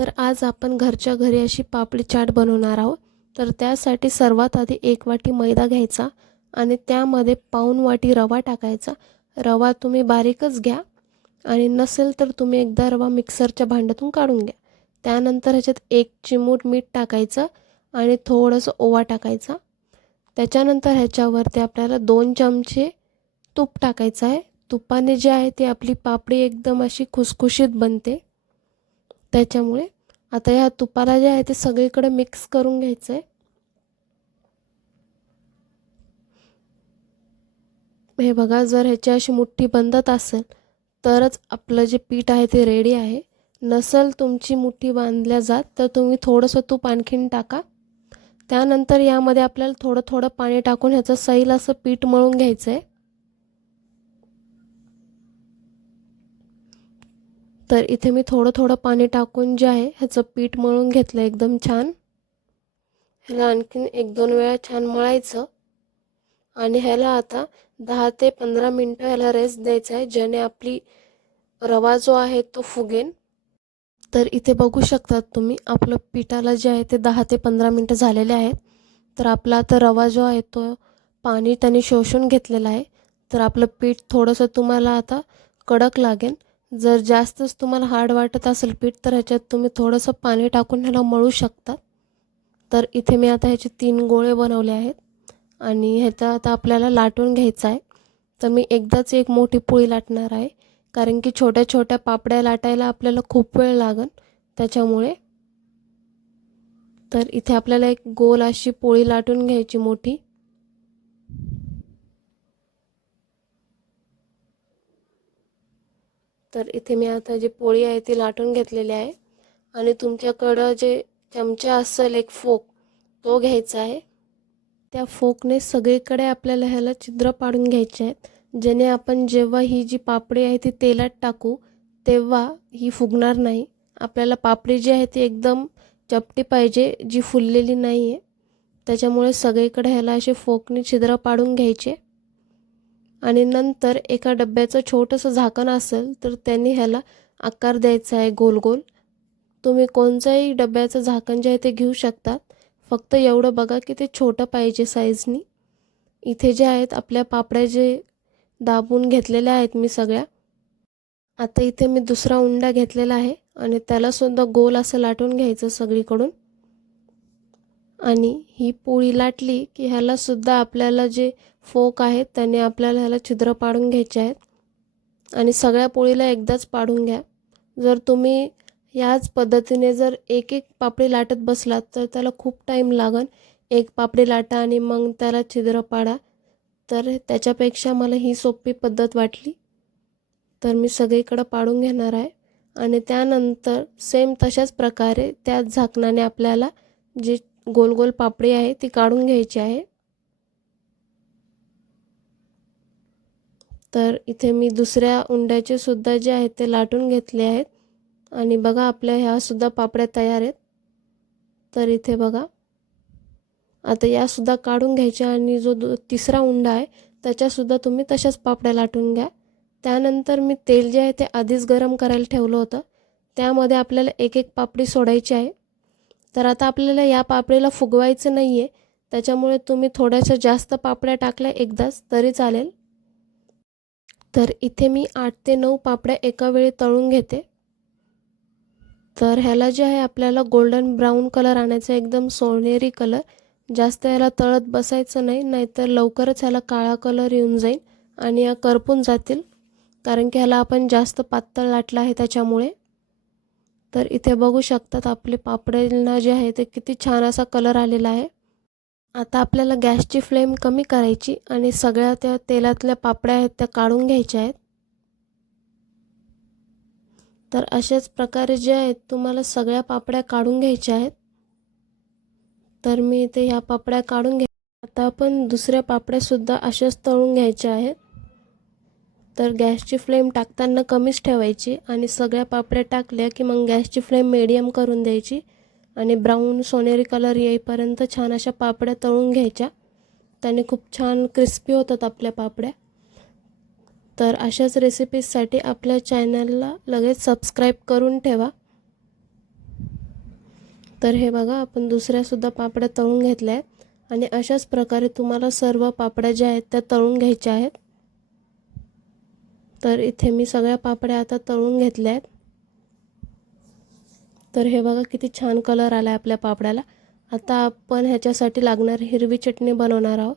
तर आज आपण घरच्या घरी अशी पापडी चाट बनवणार आहोत। तर त्यासाठी सर्वात आधी 1 वाटी मैदा घ्यायचा आणि त्यामध्ये पाऊण वाटी रवा टाकायचा। रवा तुम्ही बारीकच घ्या आणि नसेल तर तुम्ही एकदा रवा मिक्सरच्या भांड्यातून काढून घ्या। त्यानंतर ह्याच्यात 1 चिमूट मीठ टाकायचं आणि थोडंसं ओवा टाकायचा। त्याच्यानंतर ह्याच्यावरती आपल्याला 2 चमचे तूप टाकायचं आहे। तुपाने जे आहे ती आपली पापडी एकदम अशी खुसखुशीत बनते। त्याच्यामुळे आता या तुपाला जे आहे ते सगळीकडे मिक्स करून घ्यायचं आहे। हे बघा, जर ह्याची अशी मुठ्ठी बंधत असेल तरच आपलं जे पीठ आहे ते रेडी आहे। नसेल तुमची मुठ्ठी बांधल्या जात तर तुम्ही थोडंसं तूप आणखीन टाका। त्यानंतर यामध्ये आपल्याला थोडं थोडं पाणी टाकून ह्याचं सैल असं पीठ मळून घ्यायचं आहे। तर इथे मी थोडं थोडं पाणी टाकून जे आहे ह्याचं पीठ मळून घेतलं एकदम छान। ह्याला आणखीन 1-2 वेळा छान मळायचं आणि ह्याला आता 10 ते 15 मिनिटं ह्याला रेस्ट द्यायचा आहे, ज्याने आपली रवा जो आहे तो फुगेन। तर इथे बघू शकतात तुम्ही आपलं पिठाला जे आहे ते 10 ते 15 मिनिटं झालेले आहेत। तर आपला आता रवा जो आहे तो पाणी त्याने शोषून घेतलेला आहे। तर आपलं पीठ थोडंसं तुम्हाला आता कडक लागेल। जर जास्तच तुम्हाला हार्ड वाटत असेल पीठ तर ह्याच्यात तुम्ही थोडंसं पाणी टाकून ह्याला मळू शकता। तर इथे मी आता ह्याचे 3 गोळे बनवले आहेत आणि ह्याचा आता आपल्याला लाटून घ्यायचा आहे। तर मी एकदाच एक मोठी पोळी लाटणार आहे, कारण की छोट्या छोट्या पापड्या लाटायला आपल्याला खूप वेळ लागेल त्याच्यामुळे। तर इथे आपल्याला एक गोल अशी पोळी लाटून घ्यायची मोठी। तर इथे मी आता जी पोळी आहे ती लाटून घेतलेली आहे आणि तुमच्याकडं जे चमचा असेल एक फोक तो घ्यायचा आहे। त्या फोकने सगळीकडे आपल्याला ह्याला छिद्र पाडून घ्यायचे आहेत, जेणे आपण जेव्हा ही जी पापडी आहे ती तेलात टाकू तेव्हा ही फुगणार नाही। आपल्याला पापडी जी आहे ती एकदम चपटी पाहिजे, जी फुललेली नाही आहे। त्याच्यामुळे सगळीकडे ह्याला असे फोकने छिद्र पाडून घ्यायचे आणि नंतर एका डब्याचं छोटंसं झाकण असेल तर त्यांनी ह्याला आकार द्यायचा आहे गोल गोल। तुम्ही कोणत्याही डब्याचं झाकण जे आहे ते घेऊ शकतात, फक्त एवढं बघा की ते छोटं पाहिजे साईजनी। इथे जे आहेत आपल्या पापड्या जे दाबून घेतलेल्या आहेत मी सगळ्या। आता इथे मी दुसरा उंडा घेतलेला आहे आणि त्याला सुद्धा गोल असं लाटून घ्यायचं सगळीकडून आणि ही पोळी लाटली की ह्याला सुद्धा आपल्याला जे फोक आहेत त्याने आपल्याला ह्याला छिद्र पाडून घ्यायचे आहेत आणि सगळ्या पोळीला एकदाच पाडून घ्या। जर तुम्ही याच पद्धतीने जर एक एक पापडी लाटत बसलात तर त्याला खूप टाईम लागेल। एक पापडी लाटा आणि मग त्याला छिद्र पाडा, तर त्याच्यापेक्षा मला ही सोपी पद्धत वाटली। तर मी सगळीकडे पाडून घेणार आहे आणि त्यानंतर सेम तशाच प्रकारे त्याच झाकणाने आपल्याला जी गोल गोल पापडी आहे ती काढून घ्यायची आहे। तर इथे मी दुसऱ्या उंड्याचे सुद्धा जे आहेत ते लाटून घेतले आहेत आणि बघा आपल्या ह्या सुद्धा पापड्या तयार आहेत। तर इथे बघा आता या सुद्धा काढून घ्यायच्या आणि जो तिसरा उंडा आहे त्याच्यासुद्धा तुम्ही तशाच पापड्या लाटून घ्या। त्यानंतर मी तेल जे आहे ते आधीच गरम करायला ठेवलं होतं, त्यामध्ये आपल्याला एक एक पापडी सोडायची आहे। तर आता आपल्याला या पापडीला फुगवायचं नाही आहे, त्याच्यामुळे तुम्ही थोड्याशा जास्त पापड्या टाकल्या एकदाच तरी चालेल। तर इथे मी 8 ते 9 पापड्या एका वेळी तळून घेते। तर ह्याला जे आहे आपल्याला गोल्डन ब्राऊन कलर आणायचा, एकदम सोनेरी कलर। जास्त ह्याला तळत बसायचं नाही, नाहीतर लवकरच ह्याला काळा कलर येऊन जाईल आणि या करपून जातील, कारण की ह्याला आपण जास्त पातळ लाटलं आहे त्याच्यामुळे। तर इथे बघू शकतात आपले पापड्यांना जे आहे ते किती छान असा कलर आलेला आहे। आता आपल्याला गॅसची फ्लेम कमी करायची आणि सगळ्या त्या तेलातल्या पापड्या आहेत त्या काढून घ्यायच्या आहेत। तर अशाच प्रकारे जे आहेत तुम्हाला सगळ्या पापड्या काढून घ्यायच्या आहेत। तर मी इथे ह्या पापड्या काढून घे। आता आपण दुसऱ्या पापड्यासुद्धा अशाच तळून घ्यायच्या आहेत। तर गॅसची फ्लेम टाकताना कमीच ठेवायची आणि सगळ्या पापड्या टाकल्या की मग गॅसची फ्लेम मीडियम करून द्यायची आणि ब्राऊन सोनेरी कलर येईपर्यंत छान अशा पापड्या तळून घ्यायच्या। त्याने खूप छान क्रिस्पी होतात आपल्या पापड्या। तर अशाच रेसिपीजसाठी आपल्या चॅनलला लगेच सबस्क्राईब करून ठेवा। तर हे बघा आपण दुसऱ्यासुद्धा पापड्या तळून घेतल्या आहेत आणि अशाच प्रकारे तुम्हाला सर्व पापड्या ज्या आहेत त्या तळून घ्यायच्या आहेत। तर इथे मी सगळ्या पापड्या आता तळून घेतल्या आहेत। तर हे बघा किती छान कलर आला आपल्या पापड्याला। आता आपण ह्याच्यासाठी लागणारी हिरवी चटणी बनवणार आहोत।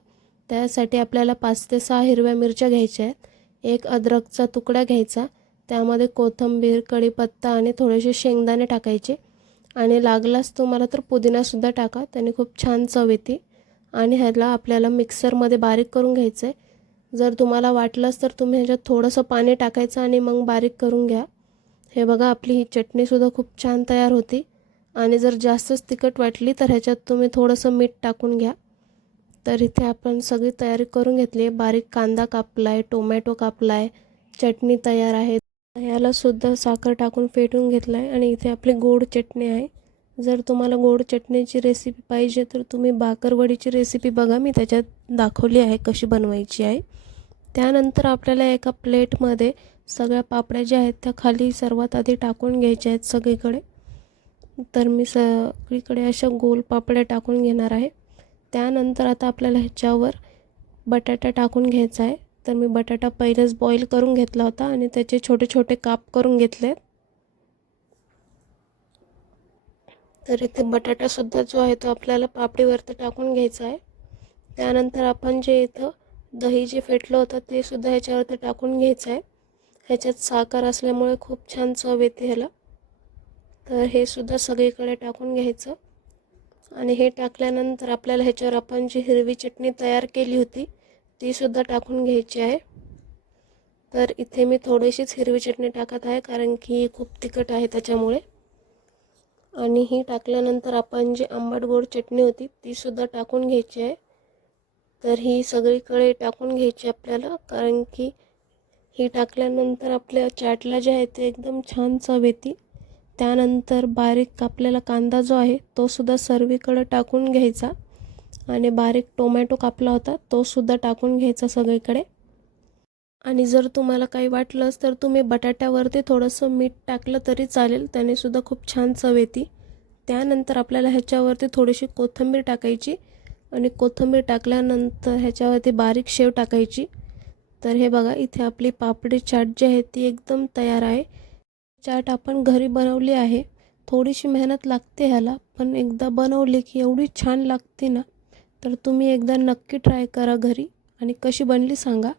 त्यासाठी आपल्याला 5 ते 6 हिरव्या मिरच्या घ्यायच्या आहेत, एक अद्रकचा तुकडा घ्यायचा, त्यामध्ये कोथिंबीर, कढीपत्ता आणि थोडेसे शेंगदाणे टाकायचे आणि लागलाच तुम्हाला तर पुदिनासुद्धा टाका, त्याने खूप छान चव येते। आणि ह्याला आपल्याला मिक्सरमध्ये बारीक करून घ्यायचं आहे। जर तुम्हाला वाटलंच तर तुम्ही ह्याच्यात थोडंसं पाणी टाकायचं आणि मग बारीक करून घ्या। हे बघा आपली ही चटणीसुद्धा खूप छान तयार होती। आणि जर जास्तच तिखट वाटली तर ह्याच्यात तुम्ही थोडंसं मीठ टाकून घ्या। तर इथे आपण सगळी तयारी करून घेतली आहे। बारीक कांदा कापला आहे, टोमॅटो कापला आहे, चटणी तयार आहे, याला सुद्धा साखर टाकून फेटून घेतलं आहे आणि इथे आपली गोड चटणी आहे। जर तुम्हाला गोड चटणीची रेसिपी पाहिजे तर तुम्ही बाकरवडीची रेसिपी बघा, मी त्याच्यात दाखवली आहे कशी बनवायची आहे। त्यानंतर आपल्याला एका प्लेटमध्ये सगळ्या पापड्या ज्या आहेत त्या खाली सर्वात आधी टाकून घ्यायच्या आहेत सगळीकडे। तर मी सगळीकडे अशा गोल पापड्या टाकून घेणार आहे। त्यानंतर आता आपल्याला ह्याच्यावर बटाटा टाकून घ्यायचा आहे। तर मी बटाटा पहिलेच बॉईल करून घेतला होता आणि त्याचे छोटे छोटे काप करून घेतले। तर इथे बटाटासुद्धा जो आहे तो आपल्याला पापडीवरती टाकून घ्यायचा आहे। त्यानंतर आपण जे इथं दही जे फेटलं होतं ते सुद्धा ह्याच्यावरती टाकून घ्यायचं आहे। ह्याच्यात साखर असल्यामुळे खूप छान चव येते ह्याला। तर हे सुद्धा सगळीकडे टाकून घ्यायचं आणि हे टाकल्यानंतर आपल्याला ह्याच्यावर आपण जी हिरवी चटणी तयार केली होती ती सुद्धा टाकून घ्यायची आहे। तर इथे मी थोडीशीच हिरवी चटणी टाकत आहे कारण की खूप तिखट आहे त्याच्यामुळे। आणि ही टाकल्यानंतर आपण जी आंबट गोड चटणी होती ती सुद्धा टाकून घ्यायची आहे। तर ही सगळीकडे टाकून घ्यायची आपल्याला, कारण की ही टाकल्यानंतर आपल्या चाटला जे आहे ते एकदम छान चव येते। त्यानंतर बारीक कापलेला कांदा जो आहे तो सुद्धा सर्वीकडे टाकून घ्यायचा आणि बारीक टोमॅटो कापला होता तो सुद्धा टाकून घ्यायचा सगळीकडे। आणि जर तुम्हाला काही वाटलंच तर तुम्ही बटाट्यावरती थोडंसं मीठ टाकलं तरी चालेल, त्याने सुद्धा खूप छान चव येते। त्यानंतर आपल्याला ह्याच्यावरती थोडीशी कोथिंबीर टाकायची आणि कोथिंबीर टाकल्यानंतर ह्याच्यावरती बारीक शेव टाकायची। तर हे बघा इथे आपली पापडी चाट जी आहे ती एकदम तयार आहे। चाट आपण घरी बनवली आहे, थोडीशी मेहनत लागते ह्याला, पण एकदा बनवली की एवढी छान लागते ना। तर तुम्ही एकदा नक्की ट्राय करा घरी आणि कशी बनली सांगा।